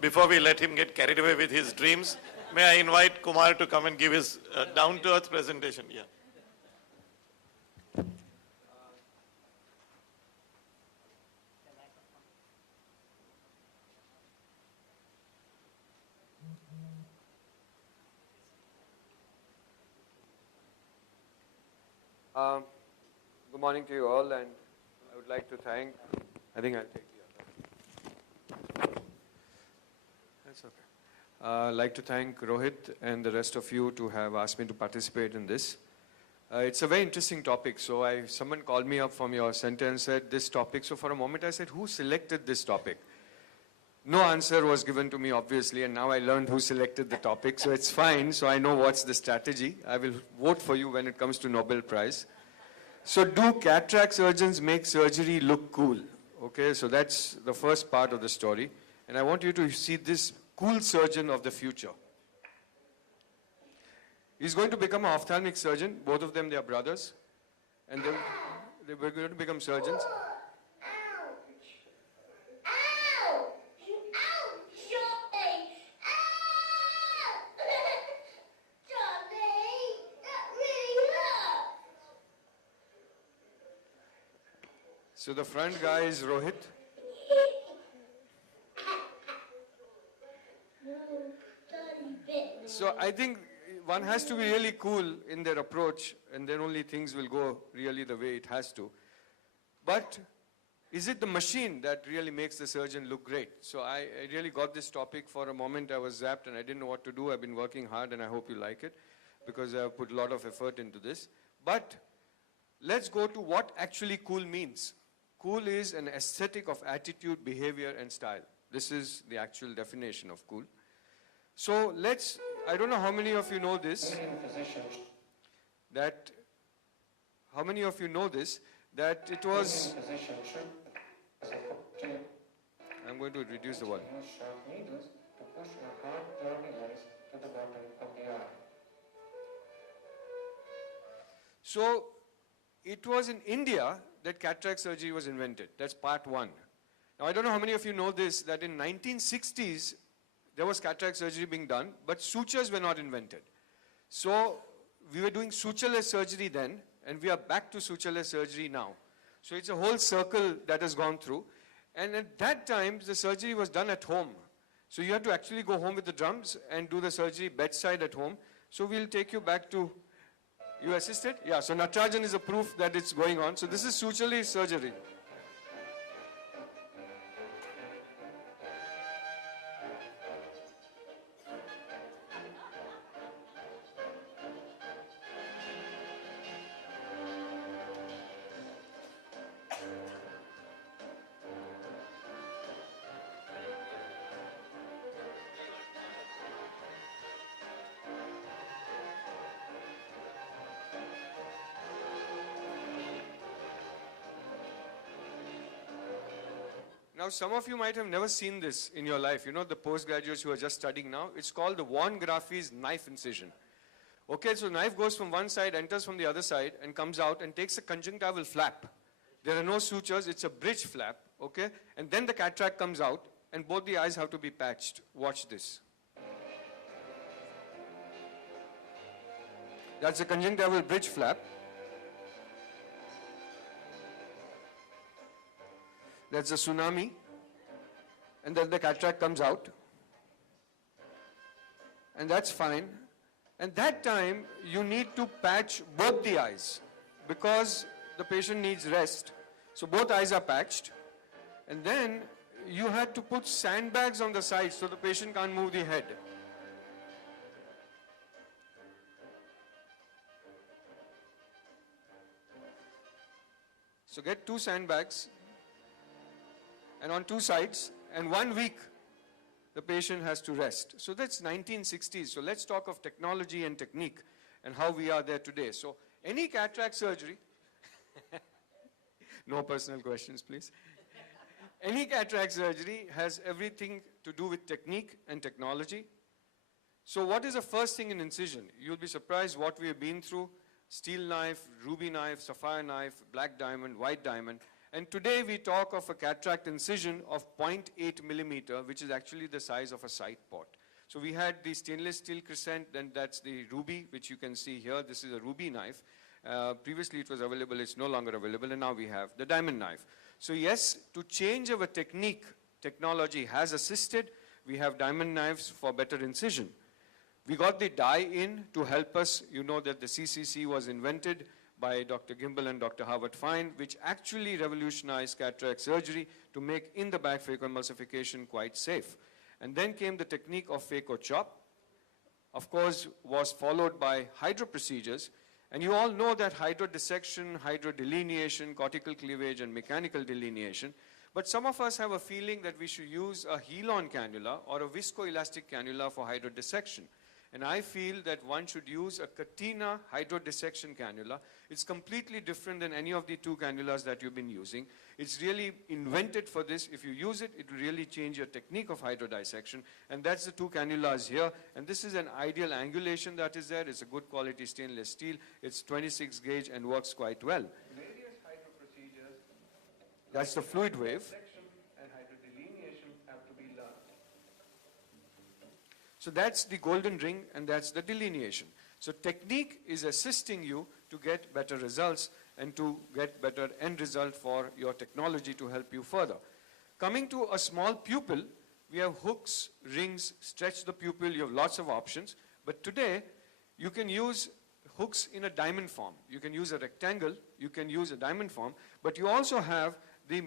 before we let him get carried away with his dreams, may I invite Kumar to come and give his down-to-earth presentation. Yeah. Good morning to you all, and I would like to thank, I think I'll take the other. That's okay. I'd like to thank Rohit and the rest of you to have asked me to participate in this. It's a very interesting topic. So someone called me up from your center and said this topic. So for a moment I said, who selected this topic? No answer was given to me, obviously, and now I learned who selected the topic, so it's fine, so I know what's the strategy. I will vote for you when it comes to Nobel Prize. So do cataract surgeons make surgery look cool? Okay, so that's the first part of the story. And I want you to see this cool surgeon of the future. He's going to become an ophthalmic surgeon. Both of them, they are brothers. And they were going to become surgeons. So the front guy is Rohit. So I think one has to be really cool in their approach, and then only things will go really the way it has to. But is it the machine that really makes the surgeon look great? So I really got this topic. For a moment I was zapped and I didn't know what to do. I've been working hard and I hope you like it, because I've put a lot of effort into this. But let's go to what actually cool means. Cool is an aesthetic of attitude, behavior, and style. This is the actual definition of cool. So I don't know how many of you know this, that it was, I'm going to reduce the volume. So it was in India that cataract surgery was invented. That's part one. Now I don't know how many of you know this, that in 1960s, there was cataract surgery being done, but sutures were not invented. So we were doing sutureless surgery then, and we are back to sutureless surgery now. So it's a whole circle that has gone through. And at that time, the surgery was done at home. So you had to actually go home with the drums and do the surgery bedside at home. So we'll take you back to, you assisted? Yeah, so Natarajan is a proof that it's going on. So this is sutureless surgery. Now, some of you might have never seen this in your life. You know, the postgraduates who are just studying now, it's called the Von Graffi's knife incision. Okay, so knife goes from one side, enters from the other side, and comes out and takes a conjunctival flap. There are no sutures, it's a bridge flap, okay? And then the cataract comes out, and both the eyes have to be patched. Watch this. That's a conjunctival bridge flap. That's a tsunami, and then the cataract comes out, and that's fine. And that time, you need to patch both the eyes because the patient needs rest. So both eyes are patched, and then you had to put sandbags on the sides so the patient can't move the head. So get 2 sandbags, and on 2 sides, and 1 week the patient has to rest. So that's 1960s. So let's talk of technology and technique and how we are there today. So any cataract surgery, no personal questions please. Any cataract surgery has everything to do with technique and technology. So what is the first thing in incision? You'll be surprised what we have been through. Steel knife, ruby knife, sapphire knife, black diamond, white diamond. And today we talk of a cataract incision of 0.8 millimeter, which is actually the size of a side pot. So we had the stainless steel crescent, and that's the ruby, which you can see here. This is a ruby knife. Previously it was available, it's no longer available, and now we have the diamond knife. So yes, to change our technique, technology has assisted. We have diamond knives for better incision. We got the die in to help us. You know that the CCC was invented by Dr. Gimbel and Dr. Howard Fine, which actually revolutionized cataract surgery to make in-the-back phacoemulsification quite safe. And then came the technique of phaco-chop, of course, was followed by hydro procedures. And you all know that hydrodissection, hydrodelineation, cortical cleavage, and mechanical delineation. But some of us have a feeling that we should use a Healon cannula or a viscoelastic cannula for hydrodissection. And I feel that one should use a Katina hydrodissection cannula. It's completely different than any of the two cannulas that you've been using. It's really invented for this. If you use it, it will really change your technique of hydrodissection. And that's the two cannulas here. And this is an ideal angulation that is there. It's a good quality stainless steel. It's 26 gauge and works quite well. Various hydro procedures. That's the fluid wave. And hydrodelineation have to be learned. So that's the golden ring, and that's the delineation. So technique is assisting you to get better results and to get better end result for your technology to help you further. Coming to a small pupil, we have hooks, rings, stretch the pupil, you have lots of options. But today, you can use hooks in a diamond form. You can use a rectangle, you can use a diamond form, but you also have the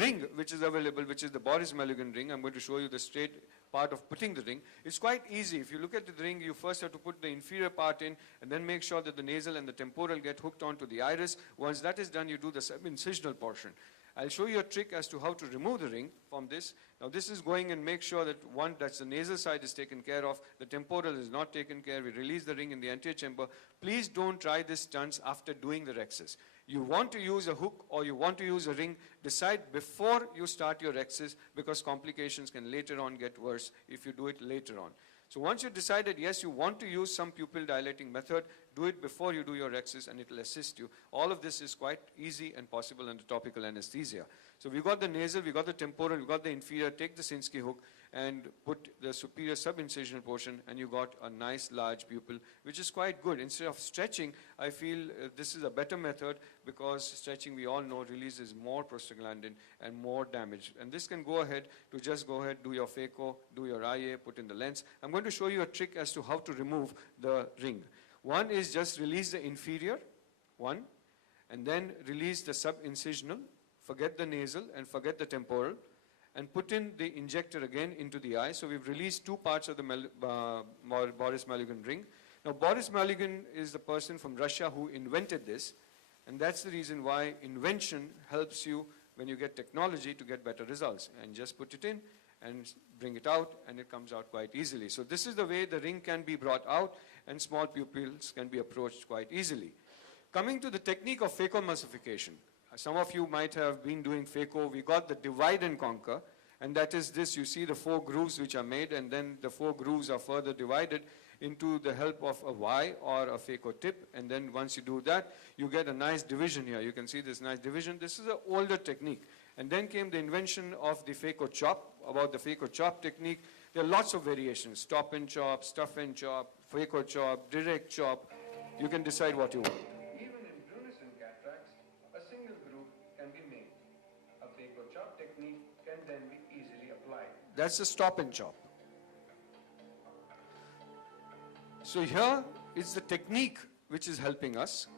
ring which is available, which is the Boris Mulligan ring. I'm going to show you the straight part of putting the ring. It's quite easy. If you look at the ring, you first have to put the inferior part in and then make sure that the nasal and the temporal get hooked onto the iris. Once that is done, you do the sub-incisional portion. I'll show you a trick as to how to remove the ring from this. Now this is going and make sure that one, that's the nasal side is taken care of, the temporal is not taken care, we release the ring in the anterior chamber. Please don't try this stunts after doing the rexes. You want to use a hook or you want to use a ring, decide before you start your rexes, because complications can later on get worse if you do it later on. So once you decided, yes, you want to use some pupil dilating method, do it before you do your rexes and it will assist you. All of this is quite easy and possible under topical anesthesia. So we got the nasal, we got the temporal, we got the inferior, take the Sinskey hook and put the superior sub-incisional portion and you got a nice large pupil, which is quite good. Instead of stretching, I feel this is a better method because stretching, we all know, releases more prostaglandin and more damage. And this can go ahead to just go ahead, do your phaco, do your IA, put in the lens. I'm going to show you a trick as to how to remove the ring. One is just release the inferior, one, and then release the sub-incisional, forget the nasal and forget the temporal, and put in the injector again into the eye. So we've released two parts of the Boris Mulligan ring. Now Boris Mulligan is the person from Russia who invented this, and that's the reason why invention helps you when you get technology to get better results. And just put it in and bring it out and it comes out quite easily. So this is the way the ring can be brought out and small pupils can be approached quite easily. Coming to the technique of phacoemulsification. Some of you might have been doing phaco. We got the divide and conquer, and that is this. You see the 4 grooves which are made, and then the 4 grooves are further divided into the help of a Y or a phaco tip, and then once you do that, you get a nice division here. You can see this nice division. This is an older technique. And then came the invention of the phaco chop. About the phaco chop technique, there are lots of variations. Stop and chop, stuff and chop, phaco chop, direct chop. You can decide what you want. Even in Brunison cataracts, a single groove can be made. A phaco chop technique can then be easily applied. That's the stop and chop. So here is the technique which is helping us.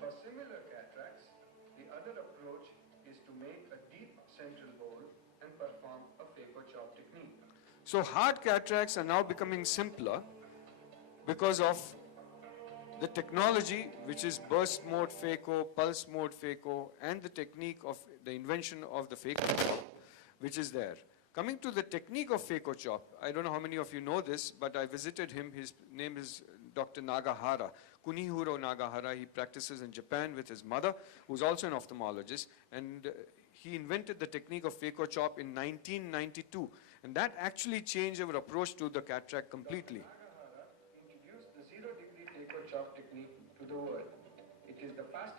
For similar cataracts, the other approach is to make a deep central hole and perform a phaco chop technique. So hard cataracts are now becoming simpler because of the technology, which is burst mode phaco, pulse mode phaco, and the technique of the invention of the phaco chop, which is there. Coming to the technique of phaco chop, I don't know how many of you know this, but I visited him. His name is Dr. Nagahara, Kunihiro Nagahara. He practices in Japan with his mother, who's also an ophthalmologist, and he invented the technique of phaco chop in 1992, and that actually changed our approach to the cataract completely. Nagahara introduced the 0-degree phaco chop technique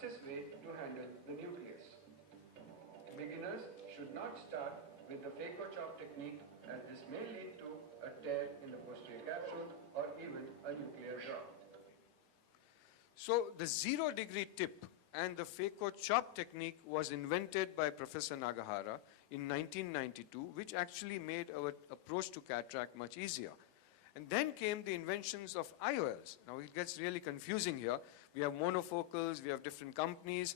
fastest way to handle the nucleus. Beginners should not start with the phaco-chop technique, as this may lead to a tear in the posterior capsule or even a nuclear drop. So the 0-degree tip and the phaco-chop technique was invented by Professor Nagahara in 1992, which actually made our approach to cataract much easier. And then came the inventions of IOLs. Now it gets really confusing here. We have monofocals, we have different companies,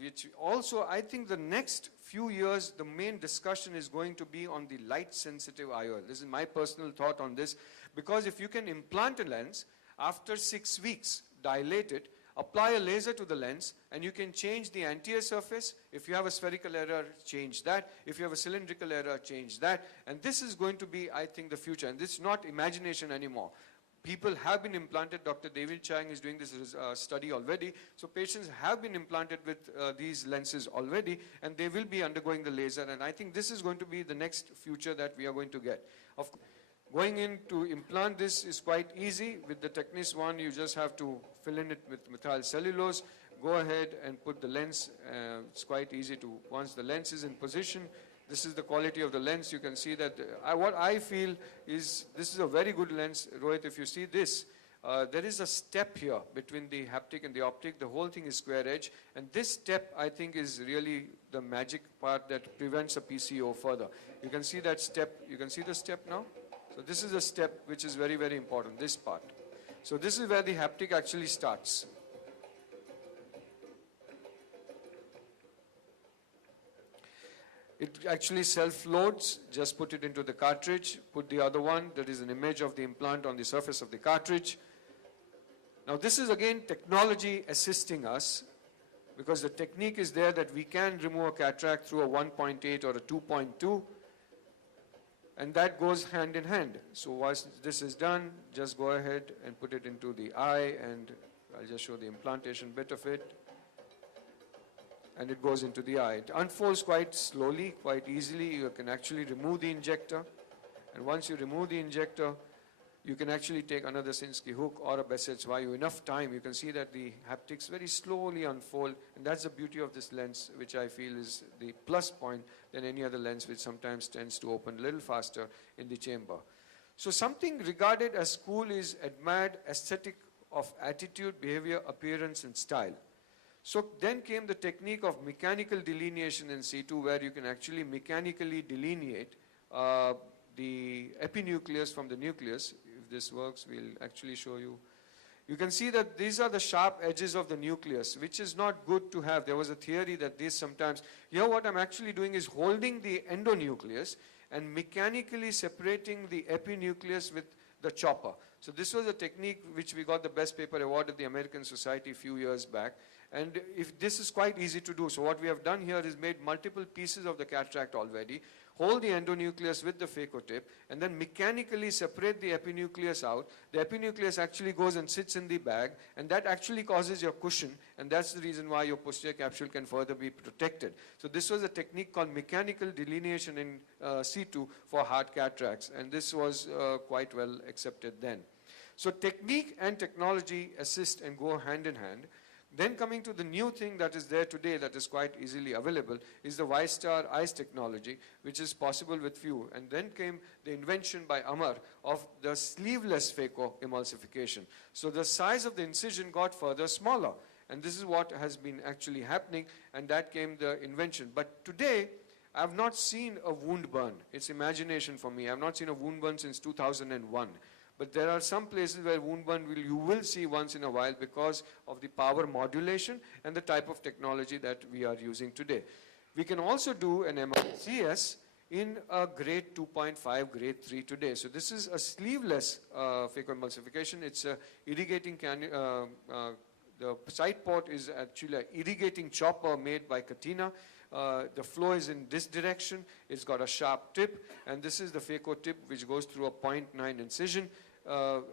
which also, I think the next few years, the main discussion is going to be on the light-sensitive IOL. This is my personal thought on this, because if you can implant a lens, after 6 weeks, dilate it, apply a laser to the lens, and you can change the anterior surface. If you have a spherical error, change that. If you have a cylindrical error, change that. And this is going to be, I think, the future. And this is not imagination anymore. People have been implanted. Dr. David Chang is doing this study already. So patients have been implanted with these lenses already, and they will be undergoing the laser. And I think this is going to be the next future that we are going to get. Going in to implant this is quite easy. With the Technis one, you just have to fill in it with methyl cellulose. Go ahead and put the lens. It's quite easy to, once the lens is in position, this is the quality of the lens. You can see that what I feel is this is a very good lens. Rohit, if you see this, there is a step here between the haptic and the optic. The whole thing is square edge. And this step, I think, is really the magic part that prevents a PCO further. You can see that step. You can see the step now? So this is a step which is very, very important, this part. So this is where the haptic actually starts. It actually self-loads. Just put it into the cartridge, put the other one. There is an image of the implant on the surface of the cartridge. Now this is again technology assisting us, because the technique is there that we can remove a cataract through a 1.8 or a 2.2. And that goes hand in hand. So once this is done, just go ahead and put it into the eye, and I'll just show the implantation bit of it. And it goes into the eye. It unfolds quite slowly, quite easily. You can actually remove the injector. And once you remove the injector, you can actually take another Sinskey hook or a Bessett's wire. Enough time, you can see that the haptics very slowly unfold. And that's the beauty of this lens, which I feel is the plus point than any other lens, which sometimes tends to open a little faster in the chamber. So something regarded as cool is admired aesthetic of attitude, behavior, appearance, and style. So then came the technique of mechanical delineation in C2, where you can actually mechanically delineate the epinucleus from the nucleus. If this works, we'll actually show you. You can see that these are the sharp edges of the nucleus, which is not good to have. There was a theory that this sometimes, here what I'm actually doing is holding the endonucleus and mechanically separating the epinucleus with the chopper. So this was a technique which we got the best paper award at the American Society a few years back. And if this is quite easy to do. So what we have done here is made multiple pieces of the cataract already, hold the endonucleus with the phaco tip, and then mechanically separate the epinucleus out. The epinucleus actually goes and sits in the bag, and that actually causes your cushion, and that's the reason why your posterior capsule can further be protected. So this was a technique called mechanical delineation in C2 for hard cataracts, and this was quite well accepted then. So technique and technology assist and go hand in hand. Then coming to the new thing that is there today that is quite easily available is the Y-Star Eyes technology, which is possible with few. And then came the invention by Amar of the sleeveless phaco emulsification. So the size of the incision got further smaller. And this is what has been actually happening, and that came the invention. But today, I have not seen a wound burn. It's imagination for me. I have not seen a wound burn since 2001. But there are some places where wound burn you will see once in a while because of the power modulation and the type of technology that we are using today. We can also do an MRCS in a grade 2.5, grade 3 today. So this is a sleeveless phacoemulsification. It's a irrigating the side port is actually an irrigating chopper made by Katina. The flow is in this direction. It's got a sharp tip, and this is the phaco tip which goes through a 0.9 incision.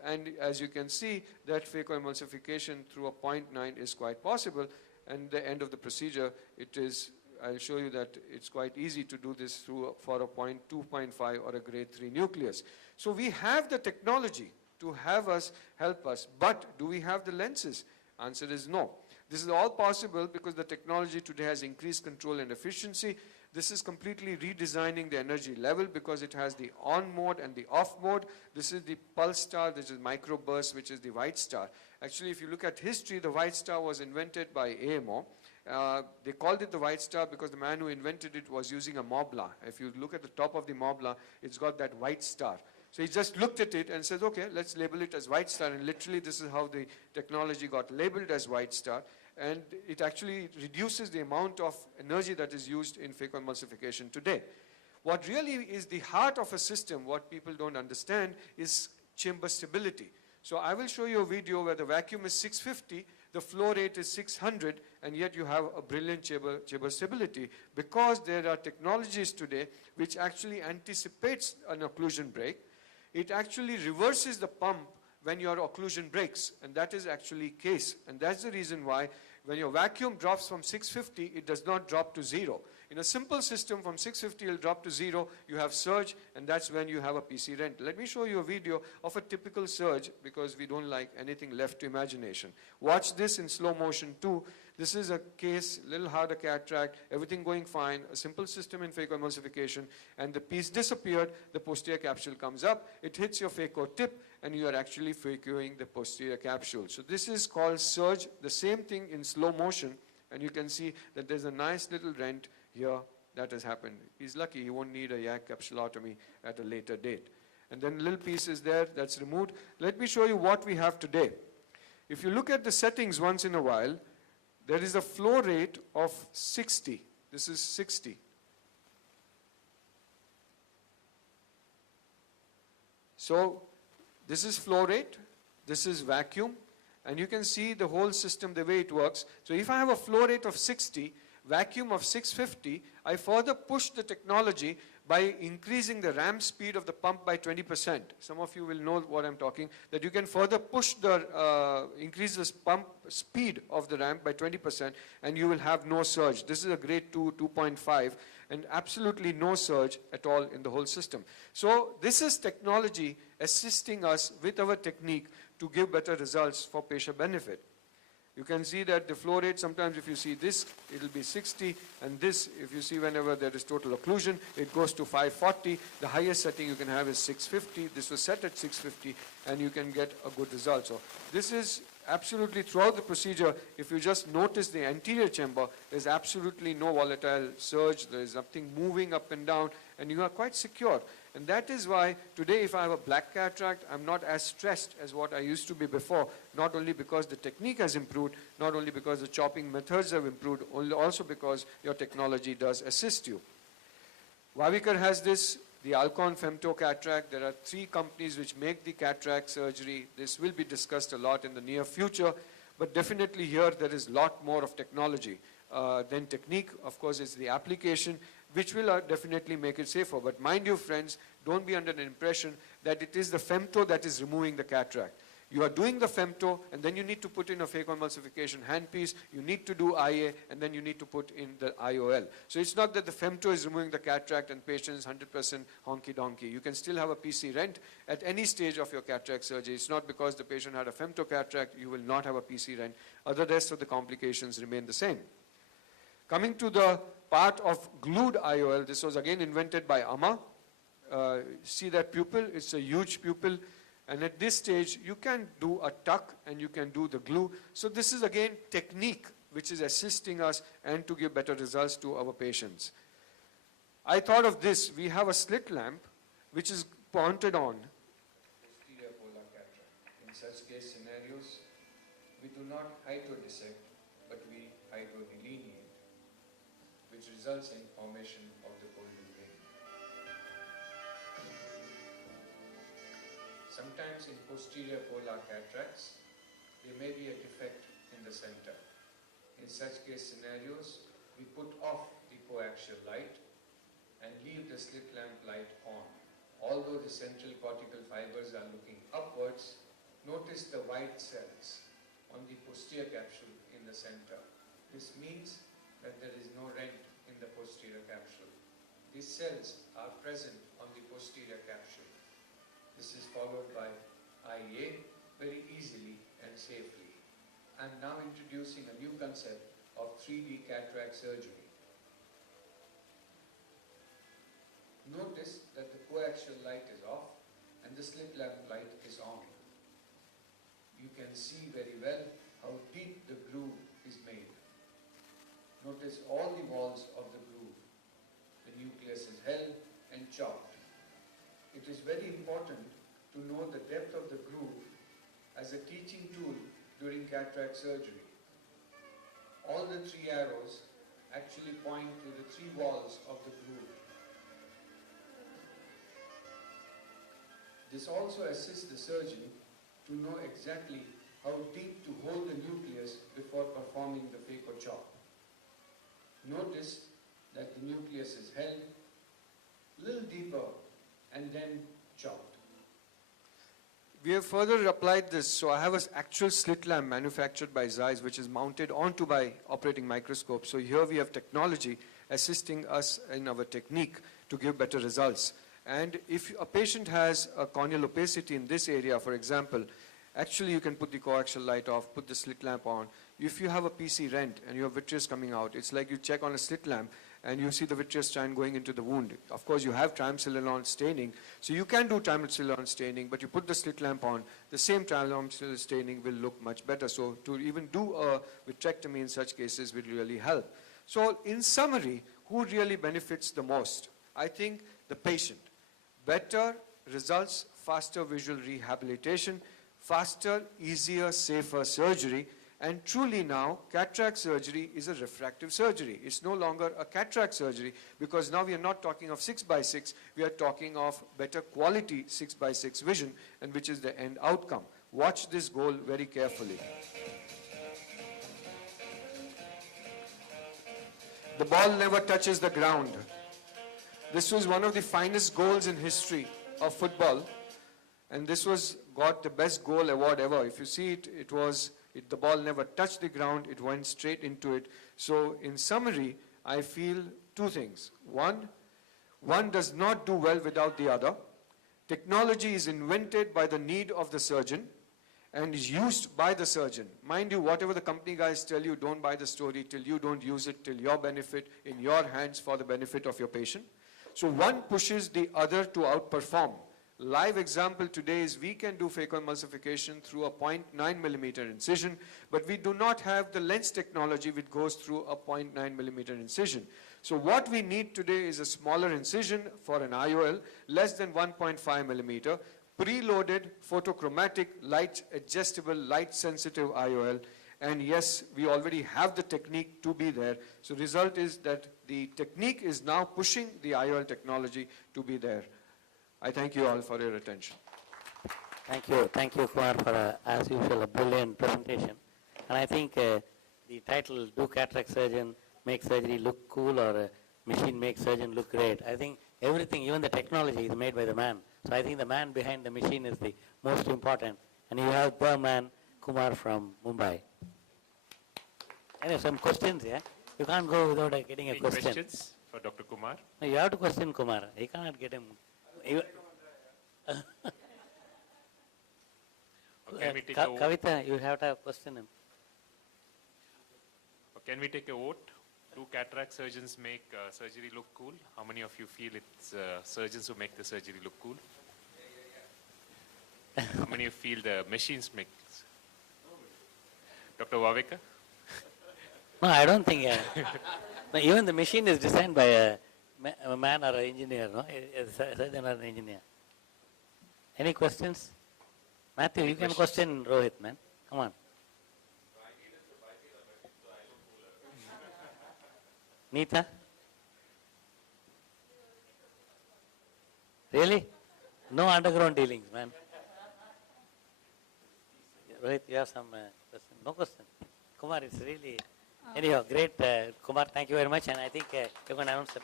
And as you can see, that phacoemulsification through a 0.9 is quite possible. And the end of the procedure, it is, I'll show you that it's quite easy to do this through for a 2.5 or a grade 3 nucleus. So we have the technology to have us help us, but do we have the lenses? Answer is no. This is all possible because the technology today has increased control and efficiency. This is completely redesigning the energy level because it has the on mode and the off mode. This is the pulse star, this is microburst, which is the white star. Actually, if you look at history, the white star was invented by AMO. They called it the white star because the man who invented it was using a Mobla. If you look at the top of the Mobla, it's got that white star. So he just looked at it and said, okay, let's label it as white star. And literally, this is how the technology got labeled as white star. And it actually reduces the amount of energy that is used in phacoemulsification today. What really is the heart of a system, what people don't understand, is chamber stability. So I will show you a video where the vacuum is 650, the flow rate is 600, and yet you have a brilliant chamber stability because there are technologies today which actually anticipates an occlusion break. It actually reverses the pump when your occlusion breaks, and that is actually case. And that's the reason why when your vacuum drops from 650, it does not drop to 0. In a simple system, from 650 it will drop to 0, you have surge, and that's when you have a PC rent. Let me show you a video of a typical surge because we don't like anything left to imagination. Watch this in slow motion too. This is a case, little harder cataract, everything going fine, a simple system in phacoemulsification, and the piece disappeared, the posterior capsule comes up, it hits your phaco tip, and you are actually phacoing the posterior capsule. So this is called surge, the same thing in slow motion, and you can see that there's a nice little rent here that has happened. He's lucky, he won't need a yak capsulotomy at a later date. And then little piece is there, that's removed. Let me show you what we have today. If you look at the settings once in a while, there is a flow rate of 60. This is 60. So this is flow rate, this is vacuum, and you can see the whole system, the way it works. So if I have a flow rate of 60, vacuum of 650, I further push the technology by increasing the ramp speed of the pump by 20%. Some of you will know what I'm talking, that you can further push the, increase the pump speed of the ramp by 20%, and you will have no surge. This is a grade 2, 2.5, and absolutely no surge at all in the whole system. So this is technology assisting us with our technique to give better results for patient benefit. You can see that the flow rate, sometimes if you see this, it will be 60, and this, if you see whenever there is total occlusion, it goes to 540. The highest setting you can have is 650. This was set at 650, and you can get a good result. So this is absolutely throughout the procedure, if you just notice the anterior chamber, there's absolutely no volatile surge, there is nothing moving up and down, and you are quite secure. And that is why today if I have a black cataract, I'm not as stressed as what I used to be before, not only because the technique has improved, not only because the chopping methods have improved, also because your technology does assist you. Wavikar has this, the Alcon Femto cataract. There are 3 companies which make the cataract surgery. This will be discussed a lot in the near future, but definitely here there is a lot more of technology than technique. Of course, it's the application, which will definitely make it safer. But mind you, friends, don't be under the impression that it is the femto that is removing the cataract. You are doing the femto, and then you need to put in a phacoemulsification handpiece, you need to do IA, and then you need to put in the IOL. So it's not that the femto is removing the cataract and patient is 100% honky-donkey. You can still have a PC rent at any stage of your cataract surgery. It's not because the patient had a femto cataract, you will not have a PC rent. Other rest of the complications remain the same. Coming to the part of glued IOL, this was again invented by Amma. See that pupil? It's a huge pupil. And at this stage, you can do a tuck and you can do the glue. So this is again technique which is assisting us and to give better results to our patients. I thought of this. We have a slit lamp which is pointed on posterior polar cataract. In such case scenarios, we do not hydrodissect, but we hydrodelineate, which results in formation of the golden ring. Sometimes in posterior polar cataracts, there may be a defect in the center. In such case scenarios, we put off the coaxial light and leave the slit lamp light on. Although the central cortical fibers are looking upwards, notice the white cells on the posterior capsule in the center. This means that there is no rent in the posterior capsule. These cells are present on the posterior capsule. This is followed by IA very easily and safely. I'm now introducing a new concept of 3D cataract surgery. Notice that the coaxial light is off and the slit lamp light is on. You can see very well how deep the groove is made. Notice all the walls of the groove. The nucleus is held and chopped. It is very important to know the depth of the groove as a teaching tool during cataract surgery. All the 3 arrows actually point to the 3 walls of the groove. This also assists the surgeon to know exactly how deep to hold the nucleus before performing the phaco chop. Notice that the nucleus is held a little deeper and then chopped. We have further applied this. So I have an actual slit lamp manufactured by Zeiss, which is mounted onto my operating microscope. So here we have technology assisting us in our technique to give better results. And if a patient has a corneal opacity in this area, for example, actually you can put the coaxial light off, put the slit lamp on. If you have a PC rent and you have vitreous coming out, it's like you check on a slit lamp and you see the vitreous strand going into the wound. Of course, you have triamcinolone staining, so you can do triamcinolone staining, but you put the slit lamp on, the same triamcinolone staining will look much better. So to even do a vitrectomy in such cases will really help. So in summary, who really benefits the most? I think the patient. Better results, faster visual rehabilitation, faster, easier, safer surgery, and truly now, cataract surgery is a refractive surgery. It's no longer a cataract surgery because now we are not talking of 6x6, we are talking of better quality 6x6 vision, and which is the end outcome. Watch this goal very carefully. The ball never touches the ground. This was one of the finest goals in history of football, and this was got the best goal award ever. If you see it, the ball never touched the ground, it went straight into it. So in summary, I feel 2 things. One does not do well without the other. Technology is invented by the need of the surgeon and is used by the surgeon. Mind you, whatever the company guys tell you, don't buy the story till you don't use it, till your benefit, in your hands for the benefit of your patient. So one pushes the other to outperform. Live example today is we can do phacoemulsification through a 0.9 millimeter incision, but we do not have the lens technology which goes through a 0.9 millimeter incision. So what we need today is a smaller incision for an IOL, less than 1.5 millimeter, preloaded photochromatic, light adjustable, light sensitive IOL. And yes, we already have the technique to be there. So result is that the technique is now pushing the IOL technology to be there. I thank you all for your attention. Thank you, Kumar, for as usual a brilliant presentation. And I think the title "Do Cataract Surgeon Make Surgery Look Cool" or "Machine Make Surgeon Look Great." I think everything, even the technology, is made by the man. So I think the man behind the machine is the most important. And you have the man Kumar from Mumbai. Anyway, some questions, yeah. You can't go without getting a Any question. questions for Dr. Kumar? No, you have to question Kumar. You cannot get him. Can we take a vote? Kavita, you have to question him. Can we take a vote? Do cataract surgeons make surgery look cool? How many of you feel it's surgeons who make the surgery look cool? How many of you feel the machines make? Dr. Vaveka? No, I don't think. No, even the machine is designed by a man or an engineer, no? A surgeon or an engineer. Any questions? Matthew, you can question Rohit, man. Come on. Neeta? Really? No underground dealings, man. Rohit, you have some question? No question. Kumar, it's really... Anyhow, great. Kumar, thank you very much. And I think you can announce the